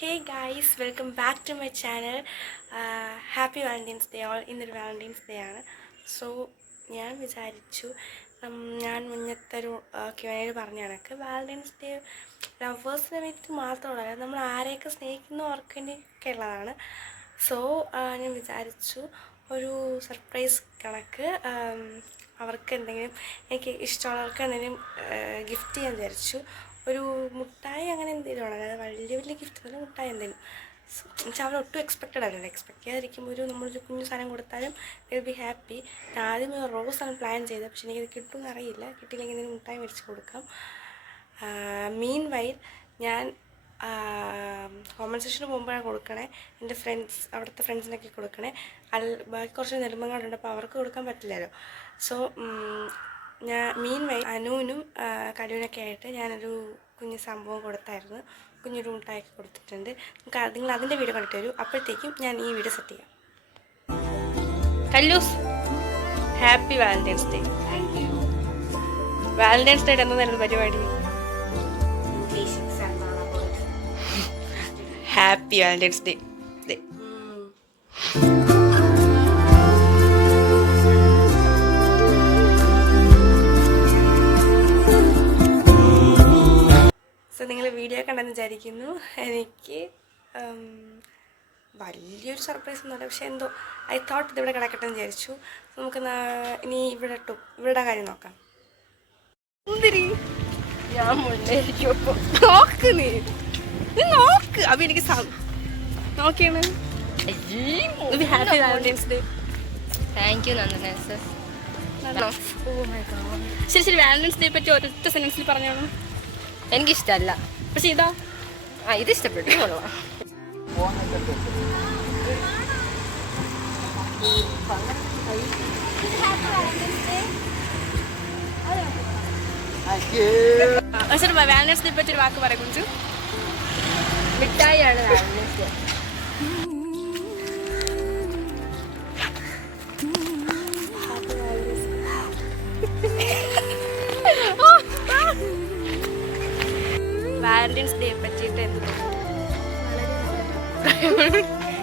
Hey guys, welcome back to my channel. Happy Valentine's Day all. ഇന്നൊരു Valentine's day ആണ്. So ഞാൻ വിചാരിച്ചു ഞാൻ മുന്നത്തെ ഒരു ക്യൂനയിൽ പറഞ്ഞ കണക്ക് വാലന്റൈൻസ് ഡേ ലവേഴ്സിനെ വേണ്ടി മാത്രമല്ല, നമ്മൾ ആരെയൊക്കെ സ്നേഹിക്കുന്നവർക്ക് വേണ്ടിയൊക്കെ ഉള്ളതാണ്. സോ ഞാൻ വിചാരിച്ചു ഒരു സർപ്രൈസ് കണക്ക് അവർക്ക് എന്തെങ്കിലും, എനിക്ക് ഇഷ്ടമുള്ളവർക്ക് എന്തെങ്കിലും ഗിഫ്റ്റ് ചെയ്യാൻ വിചാരിച്ചു. ഒരു മുട്ടായി അങ്ങനെ എന്തെങ്കിലും ആണ്, അതായത് വലിയ വലിയ ഗിഫ്റ്റ് അല്ല, മുട്ടായി എന്തെങ്കിലും. എന്നുവെച്ചാൽ അവർ ഒട്ടും എക്സ്പെക്റ്റഡ് അല്ലല്ലോ. എക്സ്പെക്ട് ചെയ്യാതിരിക്കുമ്പോൾ നമ്മളൊരു കുഞ്ഞു സാധനം കൊടുത്താലും വിൽ ബി ഹാപ്പി. ഞാൻ ആദ്യം റോസാണ് പ്ലാൻ ചെയ്തത്, പക്ഷെ എനിക്കത് കിട്ടുമെന്ന് അറിയില്ല. കിട്ടിയില്ലെങ്കിൽ എന്തെങ്കിലും മുട്ടായി മേടിച്ച് കൊടുക്കാം. മീൻ വൈൽ ഞാൻ കോമ്പൻസേഷന് പോകുമ്പോഴാണ് കൊടുക്കണേ. എൻ്റെ അവിടുത്തെ ഫ്രണ്ട്സിനൊക്കെ കൊടുക്കണേ. ബാക്കി കുറച്ച് നെടുമ്പങ്ങളുണ്ട്, അപ്പോൾ അവർക്ക് കൊടുക്കാൻ പറ്റില്ലല്ലോ. സോ ഞാൻ മീൻ വൈ അനുവിനും കലുവിനൊക്കെ ആയിട്ട് ഞാനൊരു കുഞ്ഞു സംഭവം കൊടുത്തായിരുന്നു. കുഞ്ഞൊരു മുട്ടായൊക്കെ കൊടുത്തിട്ടുണ്ട്. നിങ്ങൾ അതിൻ്റെ വീഡിയോ കണ്ടിട്ട് വരൂ. അപ്പോഴത്തേക്കും ഞാൻ ഈ വീഡിയോ സെറ്റ് ചെയ്യാം. കല്ലൂസ്, happy Valentine's day. Valentine's day എന്തായിരുന്നു പരിപാടി? Happy Valentine's day. സോ നിങ്ങൾ വീഡിയോ കണ്ടെന്ന് വിചാരിക്കുന്നു. എനിക്ക് വലിയൊരു സർപ്രൈസ് ഒന്നുമില്ല, പക്ഷേ എന്തോ ഐ തോട്ട് ഇതിവിടെ കിടക്കട്ടെ എന്ന് വിചാരിച്ചു. നമുക്ക് ഇനി ഇവരുടെ കാര്യം നോക്കാം. എന്തിരി ഞാൻ മുന്നേരിക്കും. നോക്ക് നീ നോക്ക്. അപ്പം എനിക്ക് നോക്കിയാണ്. Happy Valentine's day. Thank you Nandana. ശരി ശരി, വാലന്റൈൻസ് ഡേ പറ്റി ഒരൊറ്റ സെന്റൻസിൽ പറഞ്ഞോളൂ. എനിക്കിഷ്ടമല്ല, പക്ഷെ ഇതാ ഇത് ഇഷ്ടപ്പെട്ടു. വാലന്റൈൻസ് ഡേ പറ്റി ഒരു വാക്ക് പറയാം. കുഞ്ചു, മിഠായിയാണ് വാലന്റൈൻസ് ഡേ. വാലന്റൈൻസ് ഡേ പറ്റിയിട്ട് എന്ത്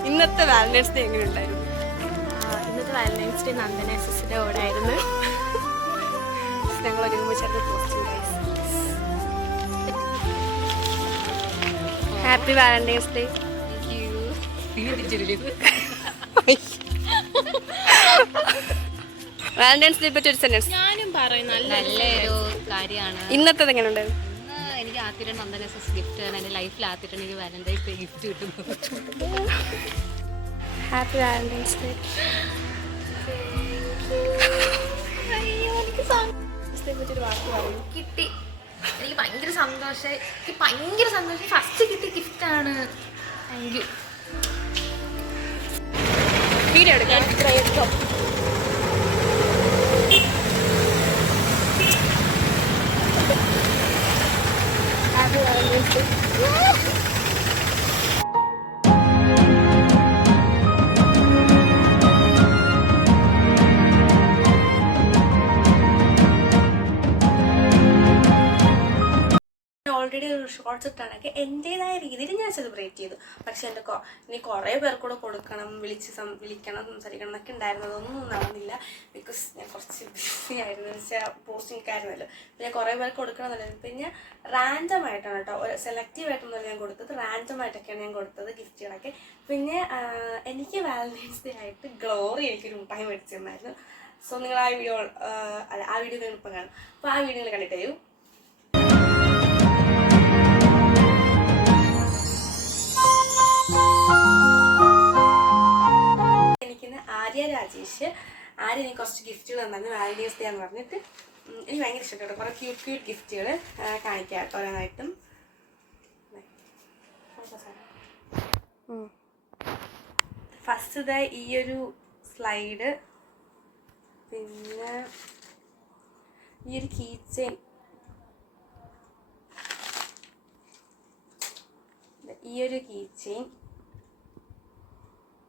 ഇന്നത്തെ വാലന്റൈൻസ് ഡേ എങ്ങനെ ഉണ്ടായിരുന്നു? ഇന്നത്തെ വാലന്റൈൻസ് ഡേ നന്ദന എസ്എസിൻ്റെ കൂടെ ആയിരുന്നു. ഞങ്ങൾ ഒരുമിച്ചത് post. Happy Valentine's day. Valentine's day പറ്റി ഒരു സെന്റൻസ്. ഞാനും പറയും, നല്ലൊരു കാര്യമാണ്. ഇന്നത്തെ എങ്ങനെ ഉണ്ടായിരുന്നു? എനിക്ക് ആദ്യമായിട്ട് നന്ദന എസ് ഗിഫ്റ്റ് ആണ്. എൻ്റെ ലൈഫിൽ ആദ്യമായിട്ട് എനിക്ക് വാലന്റൈൻസ് ഡേ ഗിഫ്റ്റ് കിട്ടുന്നു. Happy Valentine's day. കിട്ടി, എനിക്ക് ഭയങ്കര സന്തോഷം. ഫസ്റ്റ് കിട്ടിയ ഗിഫ്റ്റാണ്. Thank you. വീഡിയോ എടുക്കാം. Happy Valentine's Day. ഓൾറെഡി ഒരു ഷോർട്സ് ഇട്ടാണെങ്കിൽ എൻ്റേതായ രീതിയിൽ ഞാൻ സെലിബ്രേറ്റ് ചെയ്തു. പക്ഷെ ഇനി കുറേ പേർക്ക് കൂടെ കൊടുക്കണം, വിളിക്കണം, സംസാരിക്കണം എന്നൊക്കെ ഉണ്ടായിരുന്നു. അതൊന്നും നടന്നില്ല. ബിക്കോസ് ഞാൻ കുറച്ച് ബിസി ആയിരുന്നു. വെച്ചാൽ പോസ്റ്റിങ്ങായിരുന്നല്ലോ. പിന്നെ കുറേ പേർക്ക് കൊടുക്കണം എന്നുള്ളത്. പിന്നെ റാൻഡം ആയിട്ടാണ് കേട്ടോ, സെലക്റ്റീവ് ആയിട്ടൊന്നും ഞാൻ കൊടുത്തത്, റാൻഡം ആയിട്ടൊക്കെയാണ് ഞാൻ കൊടുത്തത് ഗിഫ്റ്റുകളൊക്കെ. പിന്നെ എനിക്ക് വാലന്റൈൻസ് ഡേ ആയിട്ട് ഗ്ലോറി എനിക്കൊരു മുട്ടായി മേടിച്ചു തന്നായിരുന്നു. സോ നിങ്ങൾ ആ വീഡിയോ നിങ്ങൾ ഇപ്പം കാണും. അപ്പോൾ ആ വീഡിയോ നിങ്ങൾ കണ്ടിട്ട് തരൂ. രാജേഷ് എനിക്ക് കുറച്ച് ഗിഫ്റ്റുകൾ തന്നു വാലന്റൈൻസ് ഡേ എന്ന് പറഞ്ഞിട്ട്. എനിക്ക് ഭയങ്കര ഇഷ്ടപ്പെട്ടു. കുറേ ക്യൂട്ട് ഗിഫ്റ്റുകൾ കാണിക്കാം കേട്ടോ ഓരോന്നായിട്ടും. ഫസ്റ്റ് ഇത് ഈ ഒരു സ്ലൈഡ്, പിന്നെ ഈ ഒരു കീ ചെയിൻ,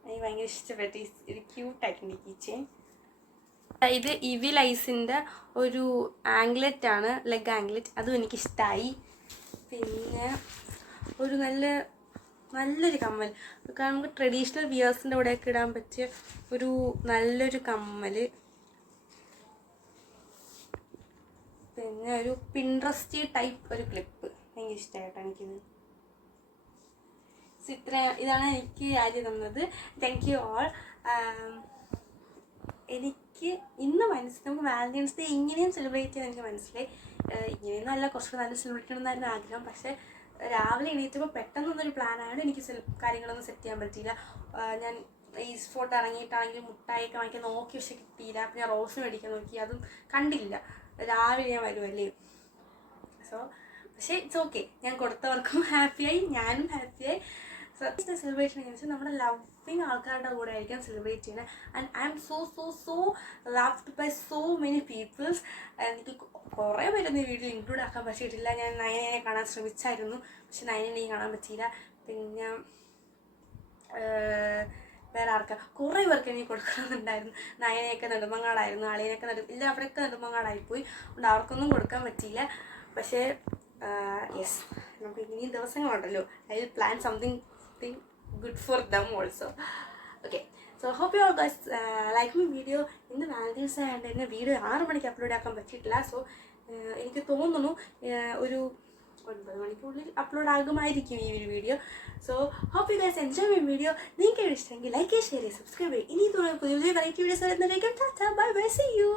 എനിക്ക് ഭയങ്കര ഇഷ്ടപ്പെട്ടു. ഒരു ക്യൂട്ടായിട്ടുണ്ട് ഈ കീ ചെയിൻ. ഇത് ഇവി ലൈസിൻ്റെ ഒരു ആംഗ്ലെറ്റ് ആണ്, ലെഗ് ആംഗ്ലെറ്റ്. അതും എനിക്കിഷ്ടമായി. പിന്നെ ഒരു നല്ല നല്ലൊരു കമ്മൽ, നമുക്ക് ട്രഡീഷണൽ വിയേഴ്സിൻ്റെ കൂടെയൊക്കെ ഇടാൻ പറ്റിയ ഒരു നല്ലൊരു കമ്മൽ. പിന്നെ ഒരു പിൻട്രസ്റ്റി ടൈപ്പ് ഒരു ക്ലിപ്പ്, ഭയങ്കര ഇഷ്ടമായിട്ടോ എനിക്കിത്. ഇതാണ് എനിക്ക് ആദ്യം തന്നത്. Thank you all. എനിക്ക് ഇന്ന് നമുക്ക് വാലന്റൈൻസ് ഡേ ഇങ്ങനെയും സെലിബ്രേറ്റ് ചെയ്യാൻ എനിക്ക് മനസ്സിലായി. ഇങ്ങനെയൊന്നും അല്ല, കുറച്ചുകൂടെ നല്ല സെലിബ്രേറ്റ് ചെയ്യണമെന്നായിരുന്നു ആഗ്രഹം. പക്ഷേ രാവിലെ എണീറ്റപ്പോൾ പെട്ടെന്നൊന്നൊരു പ്ലാനായതുകൊണ്ട് എനിക്ക് കാര്യങ്ങളൊന്നും സെറ്റ് ചെയ്യാൻ പറ്റിയില്ല. ഞാൻ ഈസ്റ്റ് ഫോർട്ട് ഇറങ്ങിയിട്ടാണെങ്കിൽ മുട്ടായിയൊക്കെ വാങ്ങിക്കാൻ നോക്കി, പക്ഷെ കിട്ടിയില്ല. അപ്പോൾ ഞാൻ റോസ് മേടിക്കാൻ നോക്കി, അതും കണ്ടില്ല. രാവിലെ ഞാൻ വരുമല്ലേ. പക്ഷേ ഇറ്റ്സ് ഓക്കെ, ഞാൻ കൊടുത്തവർക്കും ഹാപ്പിയായി, ഞാനും ഹാപ്പിയായി. സോ സെലിബ്രേഷൻ എന്ന് വെച്ചാൽ നമ്മുടെ ലവിങ് ആൾക്കാരുടെ കൂടെ ആയിരിക്കാം സെലിബ്രേറ്റ് ചെയ്യുന്നത്. And I'm so loved by so many peoples. എനിക്ക് കുറേ പേരൊന്നും ഈ വീഡിയോ ഇൻക്ലൂഡ് ആക്കാൻ പറ്റിയിട്ടില്ല. ഞാൻ നയനെ കാണാൻ ശ്രമിച്ചായിരുന്നു, പക്ഷെ നയനെ കാണാൻ പറ്റിയില്ല. പിന്നെ വേറെ ആർക്കാണ് കുറേ പേർക്ക് എനിക്ക് കൊടുക്കണമെന്നുണ്ടായിരുന്നു. നയനെയൊക്കെ നെടുമങ്ങാടായിരുന്നു, അളിയനൊക്കെ ഇല്ല അവിടെയൊക്കെ നെടുമങ്ങാടായിപ്പോയി, അതുകൊണ്ട് അവർക്കൊന്നും കൊടുക്കാൻ പറ്റിയില്ല. പക്ഷേ യെസ്, നമുക്ക് ഇനിയും ദിവസങ്ങളുണ്ടല്ലോ. I will plan something good for them also. Okay, so hope you all guys like my video. ഇന്ന് വാലന്റൈൻസ് ഡേ ആയതുകൊണ്ട് തന്നെ വീഡിയോ 6 മണിക്ക് അപ്ലോഡ് ആക്കാൻ പറ്റിയിട്ടില്ല. സോ എനിക്ക് തോന്നുന്നു ഒരു 9 മണിക്കുള്ളിൽ അപ്ലോഡ് ആകുമായിരിക്കും ഈ ഒരു video. So hope you guys enjoy my video. നിങ്ങൾക്ക് ഇഷ്ടമെങ്കിൽ ലൈക്ക് ചെയ്യുക, ഷെയർ ചെയ്യുക, സബ്സ്ക്രൈബ് ചെയ്യുക. ഇനി പുതിയ വെറൈറ്റി വീഡിയോസ് വരുന്നതായിരിക്കും. Bye bye, see U.